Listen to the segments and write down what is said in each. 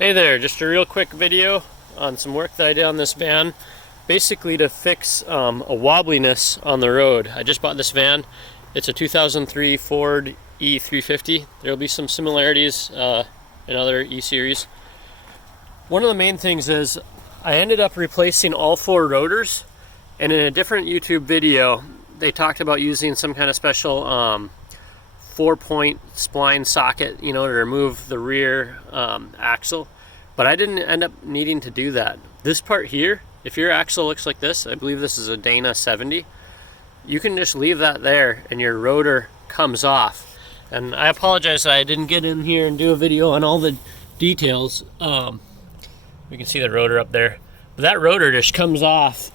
Hey there, just a real quick video on some work that I did on this van, basically to fix a wobbliness on the road. I just bought this van. It's a 2003 Ford E-350. There'll be some similarities in other E-series. One of the main things is I ended up replacing all 4 rotors, and in a different YouTube video they talked about using some kind of special 4-point spline socket, to remove the rear axle. But I didn't end up needing to do that. This part here, if your axle looks like this, I believe this is a Dana 70, you can just leave that there and your rotor comes off. And I apologize that I didn't get in here and do a video on all the details. We can see the rotor up there. But that rotor just comes off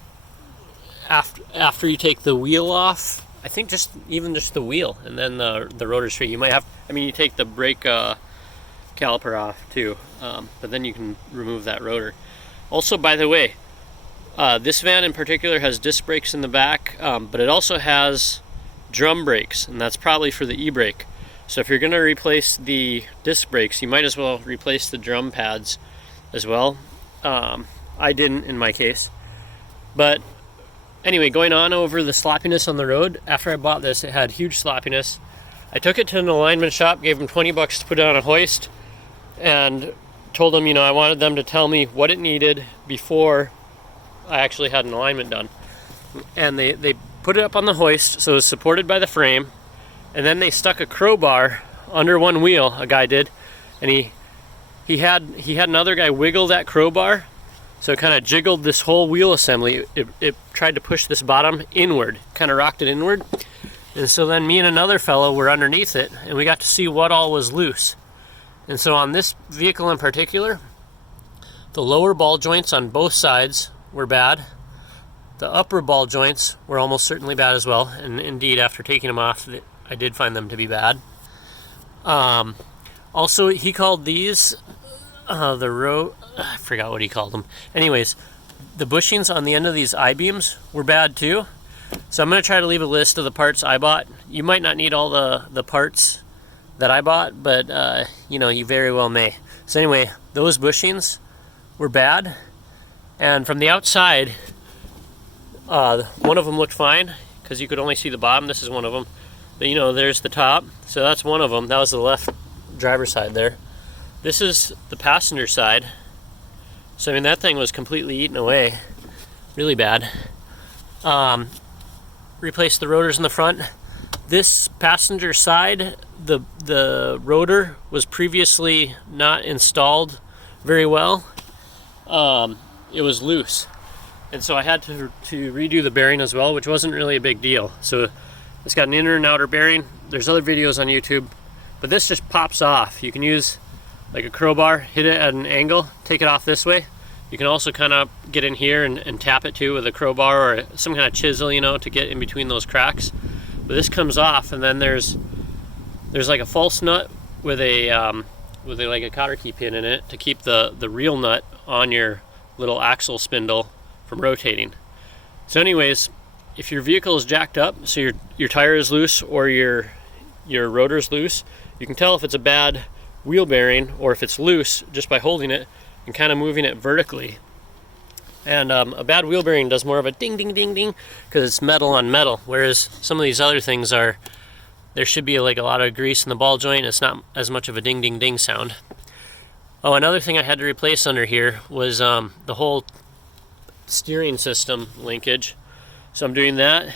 after you take the wheel off. I think just the wheel, and then the rotor's free. You might have, you take the brake caliper off too, but then you can remove that rotor. Also, by the way, this van in particular has disc brakes in the back, but it also has drum brakes, and that's probably for the e-brake. So if you're going to replace the disc brakes, you might as well replace the drum pads as well. I didn't in my case, but anyway, going on over the sloppiness on the road, after I bought this, it had huge sloppiness. I took it to an alignment shop, gave them 20 bucks to put it on a hoist, and told them, I wanted them to tell me what it needed before I actually had an alignment done. And they put it up on the hoist, so it was supported by the frame, and then they stuck a crowbar under one wheel, a guy did, and he had another guy wiggle that crowbar. So it kind of jiggled this whole wheel assembly. It tried to push this bottom inward, kind of rocked it inward. And so then me and another fellow were underneath it, and we got to see what all was loose. And so on this vehicle in particular, the lower ball joints on both sides were bad. The upper ball joints were almost certainly bad as well. And indeed, after taking them off, I did find them to be bad. Also, he called these I forgot what he called them. Anyways, the bushings on the end of these I-beams were bad too. So I'm going to try to leave a list of the parts I bought. You might not need all the parts that I bought, but you very well may. So anyway, those bushings were bad. And from the outside, one of them looked fine because you could only see the bottom. This is one of them. But there's the top. So that's one of them. That was the left driver's side there. This is the passenger side. So that thing was completely eaten away. Really bad. Replaced the rotors in the front. This passenger side, the rotor was previously not installed very well. It was loose. And so I had to redo the bearing as well, which wasn't really a big deal. So it's got an inner and outer bearing. There's other videos on YouTube, but this just pops off. You can use like a crowbar, hit it at an angle, take it off this way. You can also kind of get in here and tap it too with a crowbar or some kind of chisel, to get in between those cracks. But this comes off, and then there's like a false nut with like a cotter key pin in it to keep the real nut on your little axle spindle from rotating. So anyways, if your vehicle is jacked up, so your tire is loose or your rotor's loose, you can tell if it's a bad wheel bearing or if it's loose just by holding it and kind of moving it vertically. And a bad wheel bearing does more of a ding ding ding ding because it's metal on metal, whereas some of these other things there should be like a lot of grease in the ball joint. It's not as much of a ding ding ding sound. Oh, another thing I had to replace under here was the whole steering system linkage. So I'm doing that. And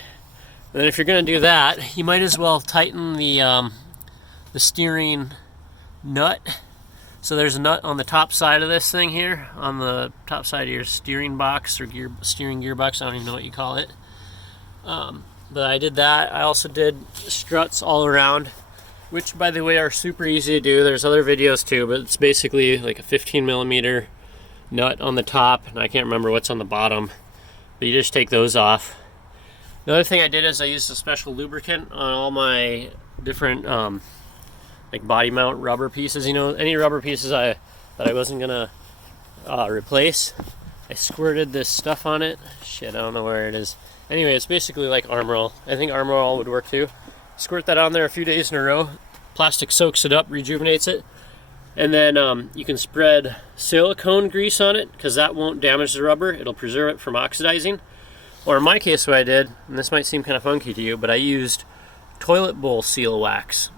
then if you're going to do that, you might as well tighten the steering nut. So there's a nut on the top side of this thing here, on the top side of your steering box or steering gearbox. I don't even know what you call it. But I did that. I also did struts all around, which by the way are super easy to do. There's other videos too, but it's basically like a 15mm nut on the top, and I can't remember what's on the bottom, but you just take those off. Another thing I did is I used a special lubricant on all my different like body mount rubber pieces. Any rubber pieces that I wasn't gonna replace, I squirted this stuff on it. Shit, I don't know where it is. Anyway, it's basically like Armor All. I think Armor All would work too. Squirt that on there a few days in a row. Plastic soaks it up, rejuvenates it. And then you can spread silicone grease on it, because that won't damage the rubber. It'll preserve it from oxidizing. Or in my case, what I did, and this might seem kind of funky to you, but I used toilet bowl seal wax.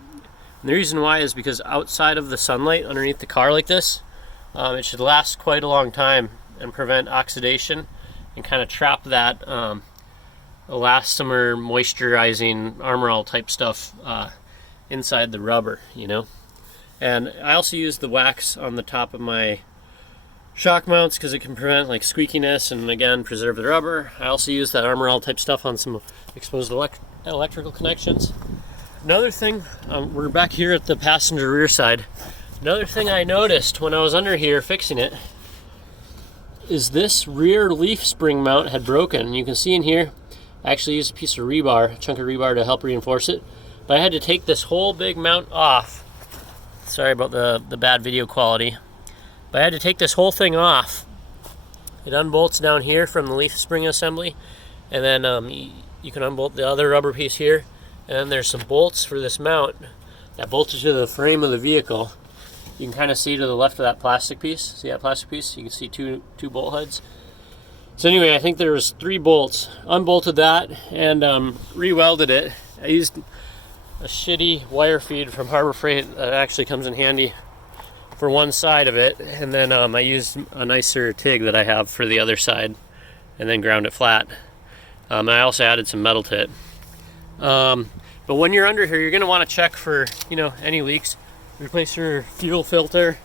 And the reason why is because outside of the sunlight underneath the car like this, it should last quite a long time and prevent oxidation and kind of trap that elastomer moisturizing Armor All type stuff inside the rubber, you know. And I also use the wax on the top of my shock mounts because it can prevent like squeakiness and again preserve the rubber. I also use that Armor All type stuff on some exposed electrical connections. Another thing, we're back here at the passenger rear side. Another thing I noticed when I was under here fixing it is this rear leaf spring mount had broken. You can see in here, I actually used a piece of rebar, a chunk of rebar to help reinforce it. But I had to take this whole big mount off. Sorry about the bad video quality. But I had to take this whole thing off. It unbolts down here from the leaf spring assembly. And then you can unbolt the other rubber piece here. And then there's some bolts for this mount that bolted to the frame of the vehicle. You can kind of see to the left of that plastic piece. See that plastic piece? You can see two bolt heads. So anyway, I think there was 3 bolts. Unbolted that and re-welded it. I used a shitty wire feed from Harbor Freight that actually comes in handy for one side of it, and then I used a nicer TIG that I have for the other side, and then ground it flat. And I also added some metal to it. But when you're under here, you're going to want to check for, you know, any leaks. Replace your fuel filter.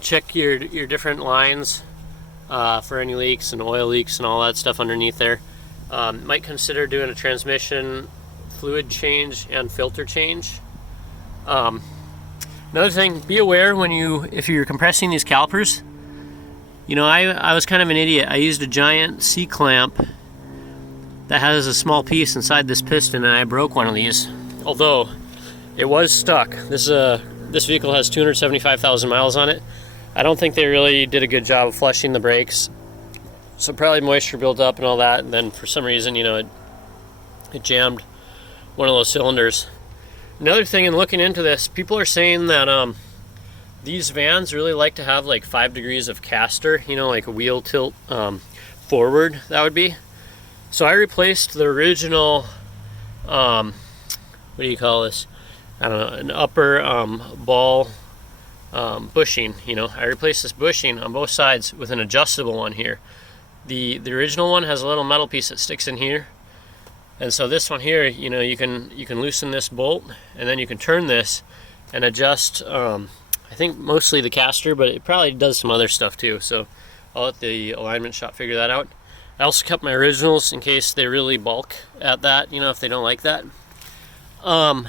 Check your different lines for any leaks and oil leaks and all that stuff underneath there. Might consider doing a transmission fluid change and filter change. Another thing, be aware if you're compressing these calipers. You know, I was kind of an idiot. I used a giant C-clamp that has a small piece inside this piston, and I broke one of these. Although it was stuck. This vehicle has 275,000 miles on it. I don't think they really did a good job of flushing the brakes. So probably moisture built up and all that, and then for some reason, you know, it jammed one of those cylinders. Another thing in looking into this, people are saying that these vans really like to have like 5 degrees of caster, you know, like a wheel tilt forward, that would be. So I replaced the original, what do you call this? I don't know, an upper ball bushing, you know. I replaced this bushing on both sides with an adjustable one here. The original one has a little metal piece that sticks in here. And so this one here, you know, you can loosen this bolt, and then you can turn this and adjust, I think mostly the caster, but it probably does some other stuff too. So I'll let the alignment shop figure that out. I also kept my originals in case they really balk at that, you know, if they don't like that. Well,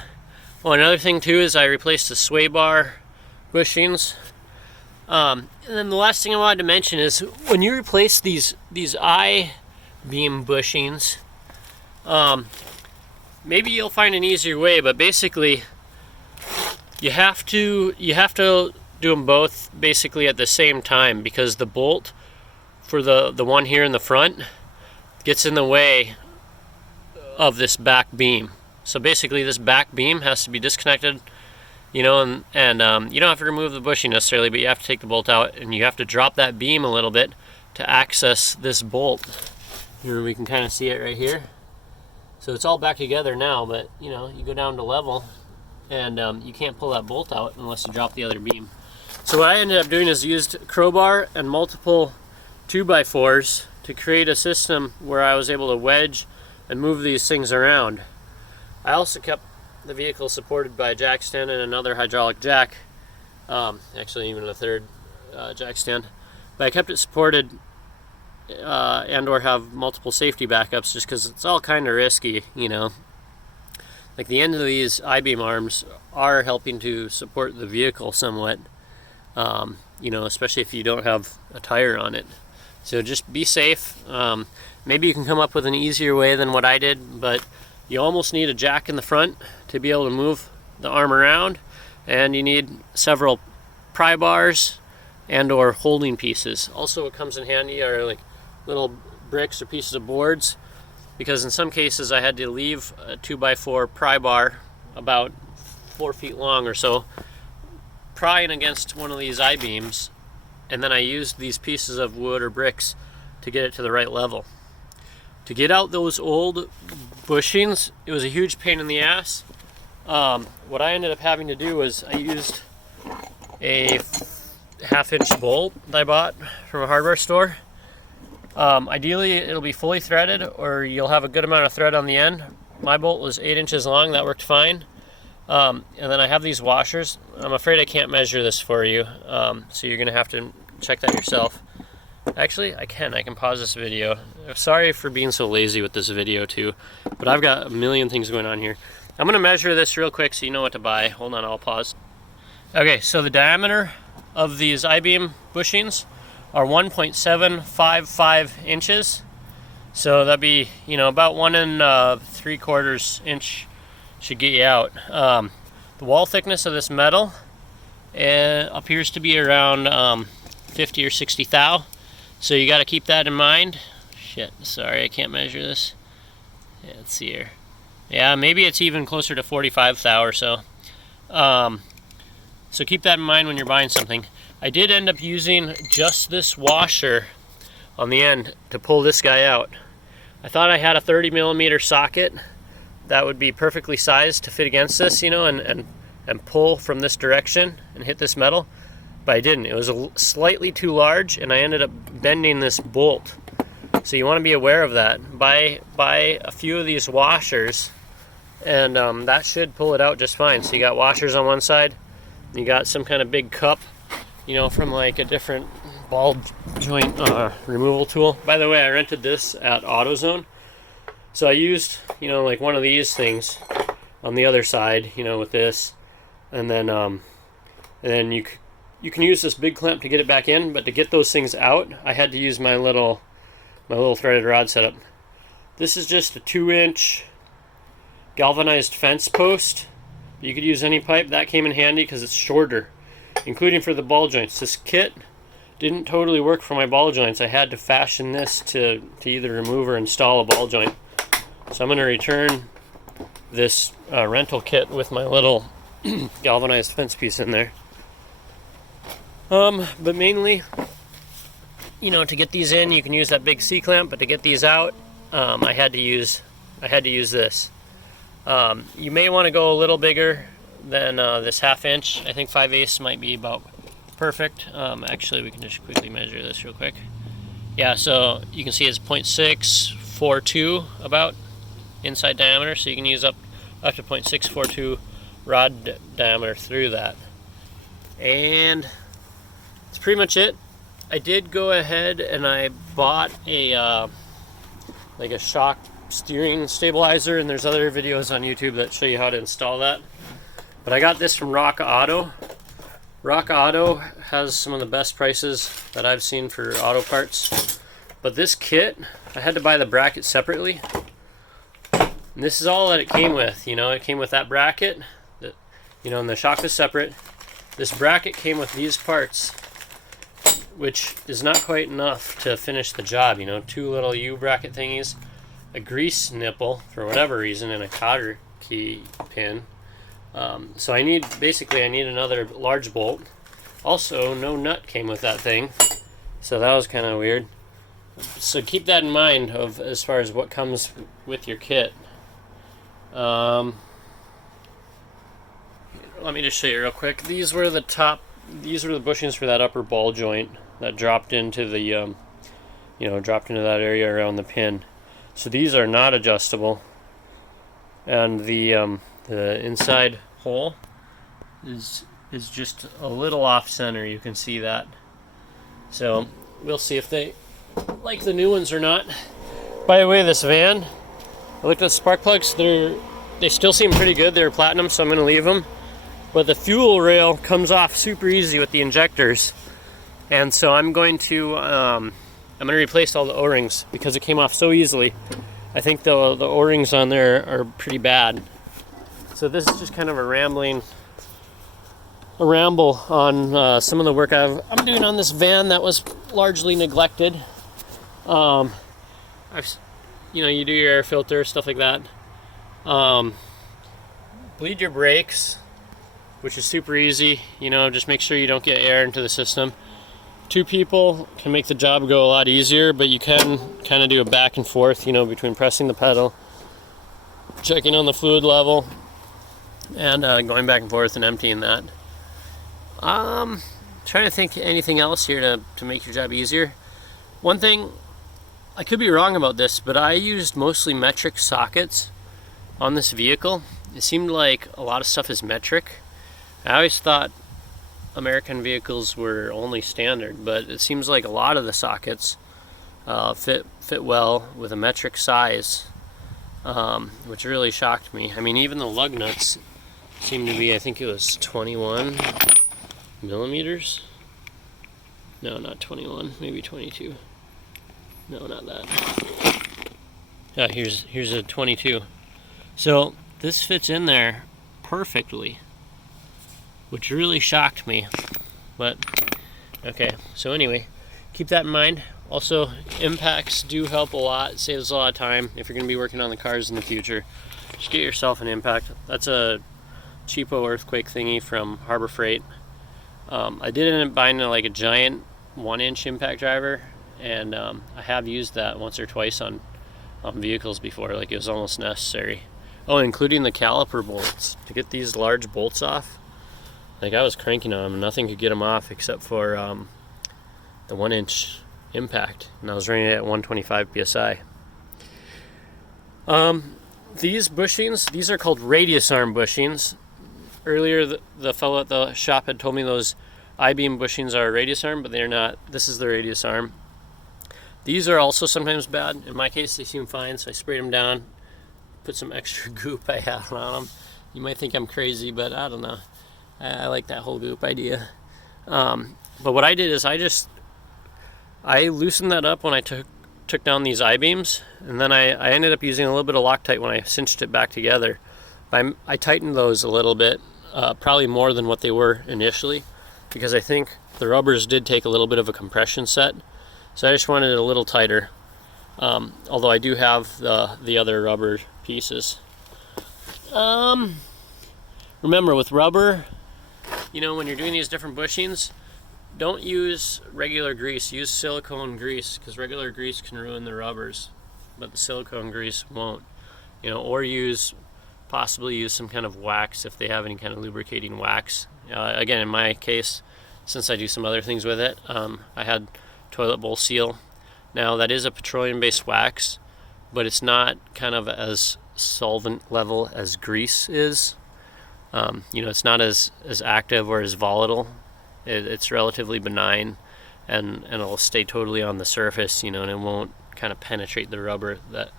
another thing too is I replaced the sway bar bushings. And then the last thing I wanted to mention is when you replace these I-beam bushings, maybe you'll find an easier way, but basically you have to do them both basically at the same time, because the bolt for the one here in the front gets in the way of this back beam. So basically this back beam has to be disconnected, you know, and you don't have to remove the bushing necessarily, but you have to take the bolt out, and you have to drop that beam a little bit to access this bolt. Here we can kind of see it right here. So it's all back together now, but you know, you go down to level and you can't pull that bolt out unless you drop the other beam. So what I ended up doing is used crowbar and multiple 2x4s to create a system where I was able to wedge and move these things around. I also kept the vehicle supported by a jack stand and another hydraulic jack, actually even a third jack stand, but I kept it supported and or have multiple safety backups just because it's all kind of risky, you know. Like the end of these I-beam arms are helping to support the vehicle somewhat, you know, especially if you don't have a tire on it. So just be safe. Maybe you can come up with an easier way than what I did, but you almost need a jack in the front to be able to move the arm around, and you need several pry bars and or holding pieces. Also what comes in handy are like little bricks or pieces of boards, because in some cases I had to leave a 2x4 pry bar about 4 feet long or so prying against one of these I-beams, and then I used these pieces of wood or bricks to get it to the right level. To get out those old bushings, it was a huge pain in the ass. What I ended up having to do was I used a 1/2-inch bolt that I bought from a hardware store. Ideally it'll be fully threaded, or you'll have a good amount of thread on the end. My bolt was 8 inches long, that worked fine. And then I have these washers. I'm afraid I can't measure this for you, so you're gonna have to check that yourself. Actually, I can pause this video. Sorry for being so lazy with this video too, but I've got a million things going on here. I'm gonna measure this real quick so you know what to buy. Hold on, I'll pause. Okay, so the diameter of these I-beam bushings are 1.755 inches. So that'd be, you know, about 1 3/4 inch should get you out. The wall thickness of this metal appears to be around 50 or 60 thou. So you got to keep that in mind. Shit, sorry, I can't measure this. Yeah, let's see here. Yeah, maybe it's even closer to 45 thou or so. So keep that in mind when you're buying something. I did end up using just this washer on the end to pull this guy out. I thought I had a 30mm socket that would be perfectly sized to fit against this, you know, and pull from this direction and hit this metal, but I didn't. It was slightly too large, and I ended up bending this bolt. So you want to be aware of that. Buy a few of these washers, and that should pull it out just fine. So you got washers on one side, you got some kind of big cup, you know, from like a different ball joint removal tool. By the way, I rented this at AutoZone, so I used, you know, like one of these things on the other side, you know, with this, and then you can use this big clamp to get it back in, but to get those things out, I had to use my little threaded rod setup. This is just a 2-inch galvanized fence post. You could use any pipe. That came in handy because it's shorter, including for the ball joints. This kit didn't totally work for my ball joints. I had to fashion this to either remove or install a ball joint. So I'm going to return this rental kit with my little galvanized fence piece in there. But mainly, you know, to get these in, you can use that big C-clamp, but to get these out, I had to use this. You may want to go a little bigger than this 1/2 inch. I think 5/8 might be about perfect. Actually, we can just quickly measure this real quick. Yeah, so you can see it's 0.642 about inside diameter, so you can use up to 0.642 rod diameter through that. And that's pretty much it. I did go ahead and I bought a like a shock steering stabilizer, and there's other videos on YouTube that show you how to install that. But I got this from Rock Auto. Rock Auto has some of the best prices that I've seen for auto parts. But this kit, I had to buy the bracket separately. And this is all that it came with. You know, it came with that bracket, that, you know, and the shock is separate. This bracket came with these parts, which is not quite enough to finish the job. You know, 2 little U-bracket thingies, a grease nipple for whatever reason, and a cotter key pin. So I need another large bolt. Also, no nut came with that thing, so that was kind of weird. So keep that in mind as far as what comes with your kit. Let me just show you real quick. These were the bushings for that upper ball joint that dropped into the dropped into that area around the pin. So these are not adjustable, and the inside hole is just a little off center. You can see that. So we'll see if they like the new ones or not. By the way, this van, I looked at the spark plugs. They still seem pretty good. They're platinum, so I'm going to leave them. But the fuel rail comes off super easy with the injectors, and so I'm going to replace all the O-rings because it came off so easily. I think the O-rings on there are pretty bad. So this is just kind of a ramble on some of the work I'm doing on this van that was largely neglected. You do your air filter, stuff like that. Bleed your brakes. which is super easy. You know, just make sure you don't get air into the system. 2 people can make the job go a lot easier, but you can kind of do a back and forth, you know, between pressing the pedal, checking on the fluid level, and going back and forth and emptying that. Trying to think anything else here to make your job easier. One thing, I could be wrong about this, but I used mostly metric sockets on this vehicle. It seemed like a lot of stuff is metric. I always thought American vehicles were only standard, but it seems like a lot of the sockets fit well with a metric size, which really shocked me. I mean, even the lug nuts seemed to be, I think it was 21 millimeters. No, not 21, maybe 22. No, not that. Yeah, here's a 22. So this fits in there perfectly, which really shocked me. But okay, so anyway, keep that in mind. Also, impacts do help a lot. It saves a lot of time if you're going to be working on the cars in the future. Just get yourself an impact. That's a cheapo earthquake thingy from Harbor Freight. I did end up buying like a giant 1-inch impact driver, and I have used that once or twice on vehicles before. Like, it was almost necessary. Oh, including the caliper bolts to get these large bolts off. Like, I was cranking on them and nothing could get them off except for the 1-inch impact, and I was running it at 125 psi. These bushings, these are called radius arm bushings. Earlier, the fellow at the shop had told me those I-beam bushings are a radius arm, but they're not. This is the radius arm. These are also sometimes bad. In my case, they seem fine, so I sprayed them down, put some extra goop I had on them. You might think I'm crazy, but I don't know. I like that whole goop idea. But what I did is I loosened that up when I took down these I-beams, and then I ended up using a little bit of Loctite when I cinched it back together. I tightened those a little bit, probably more than what they were initially, because I think the rubbers did take a little bit of a compression set. So I just wanted it a little tighter, although I do have the other rubber pieces. Remember, with rubber, you know, when you're doing these different bushings, don't use regular grease. Use silicone grease, because regular grease can ruin the rubbers, but the silicone grease won't. You know, or possibly use some kind of wax if they have any kind of lubricating wax. Again, in my case, since I do some other things with it, I had toilet bowl seal. Now, that is a petroleum-based wax, but it's not kind of as solvent level as grease is. You know, it's not as active or as volatile. It's relatively benign, and it'll stay totally on the surface, you know, and it won't kind of penetrate the rubber that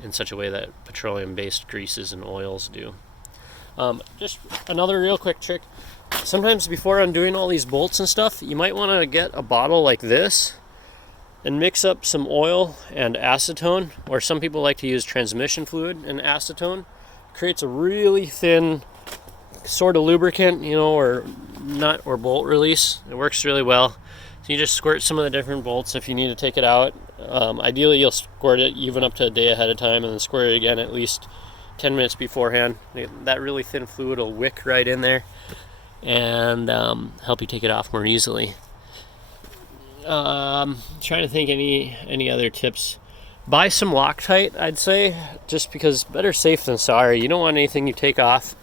in such a way that petroleum-based greases and oils do. Just another real quick trick. Sometimes before undoing all these bolts and stuff, you might want to get a bottle like this and mix up some oil and acetone, or some people like to use transmission fluid and acetone. It creates a really thin sort of lubricant, you know, or nut or bolt release. It works really well. So you just squirt some of the different bolts if you need to take it out. Ideally, you'll squirt it even up to a day ahead of time, and then squirt it again at least 10 minutes beforehand. That really thin fluid will wick right in there and help you take it off more easily. Trying to think any other tips. Buy some Loctite, I'd say, just because better safe than sorry. You don't want anything you take off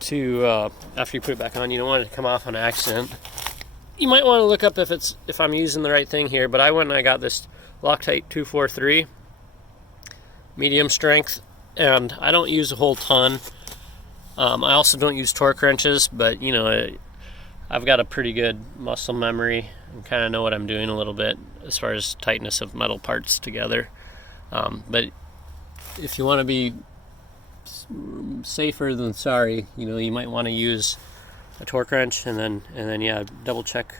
to after you put it back on. You don't want it to come off on accident. You might want to look up if I'm using the right thing here, but I went and I got this Loctite 243 medium strength, and I don't use a whole ton. I also don't use torque wrenches, but you know, I've got a pretty good muscle memory and kind of know what I'm doing a little bit as far as tightness of metal parts together. But if you want to be safer than sorry, you know, you might want to use a torque wrench, and then yeah, double check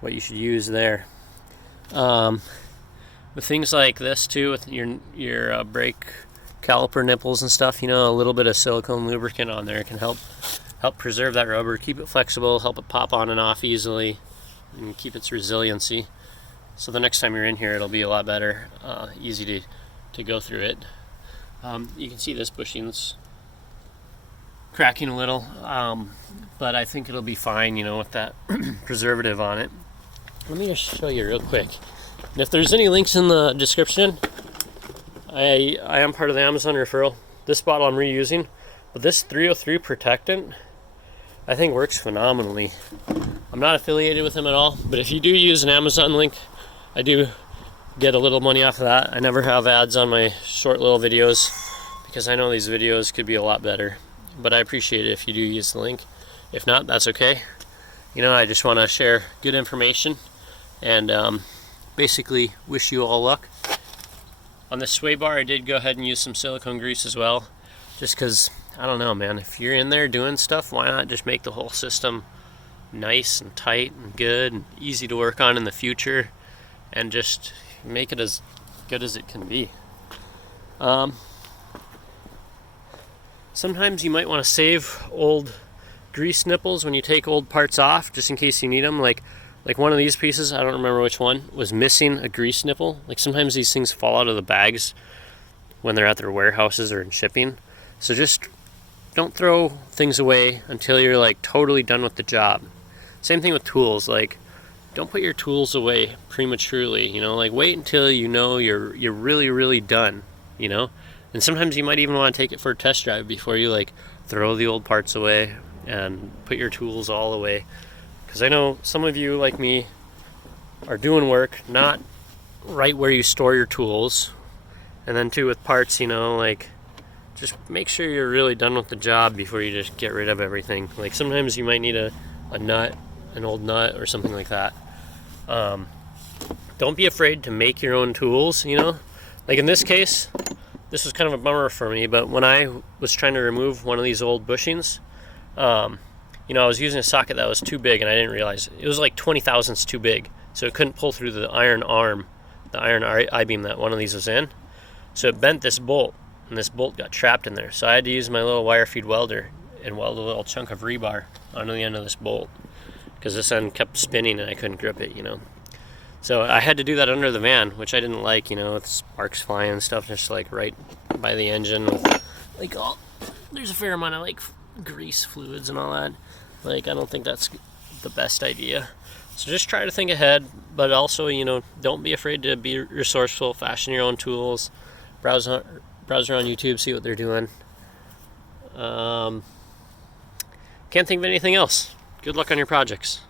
what you should use there. With things like this too, with your brake caliper nipples and stuff, you know, a little bit of silicone lubricant on there can help preserve that rubber, keep it flexible, help it pop on and off easily, and keep its resiliency. So the next time you're in here, it'll be a lot better, easy to go through it. You can see this bushing's cracking a little, but I think it'll be fine, you know, with that preservative on it. Let me just show you real quick. And if there's any links in the description, I am part of the Amazon referral. This bottle I'm reusing, but this 303 protectant I think works phenomenally. I'm not affiliated with them at all, but if you do use an Amazon link, I do get a little money off of that. I never have ads on my short little videos because I know these videos could be a lot better, but I appreciate it if you do use the link. If not, that's okay. You know, I just want to share good information and basically wish you all luck. On this sway bar, I did go ahead and use some silicone grease as well, just because, I don't know, man, if you're in there doing stuff, why not just make the whole system nice and tight and good and easy to work on in the future, and just make it as good as it can be. Sometimes you might want to save old grease nipples when you take old parts off, just in case you need them. Like one of these pieces, I don't remember which one, was missing a grease nipple. Like sometimes these things fall out of the bags when they're at their warehouses or in shipping. So just don't throw things away until you're like totally done with the job. Same thing with tools. Like, don't put your tools away prematurely, you know, like wait until you know you're really done, you know. And sometimes you might even want to take it for a test drive before you like throw the old parts away and put your tools all away. Because I know some of you, like me, are doing work not right where you store your tools. And then too with parts, you know, like just make sure you're really done with the job before you just get rid of everything. Like sometimes you might need a nut, an old nut or something like that. Don't be afraid to make your own tools, you know. Like in this case, this was kind of a bummer for me, but when I was trying to remove one of these old bushings, you know, I was using a socket that was too big and I didn't realize it was like 20 thousandths too big. So it couldn't pull through the iron arm, the iron I-beam that one of these was in. So it bent this bolt and this bolt got trapped in there. So I had to use my little wire feed welder and weld a little chunk of rebar onto the end of this bolt because this end kept spinning and I couldn't grip it, you know. So I had to do that under the van, which I didn't like, you know, with sparks flying and stuff, just like right by the engine with like there's a fair amount of like grease fluids and all that. Like, I don't think that's the best idea. So just try to think ahead, but also, you know, don't be afraid to be resourceful, fashion your own tools, browse around YouTube, see what they're doing. Can't think of anything else. Good luck on your projects.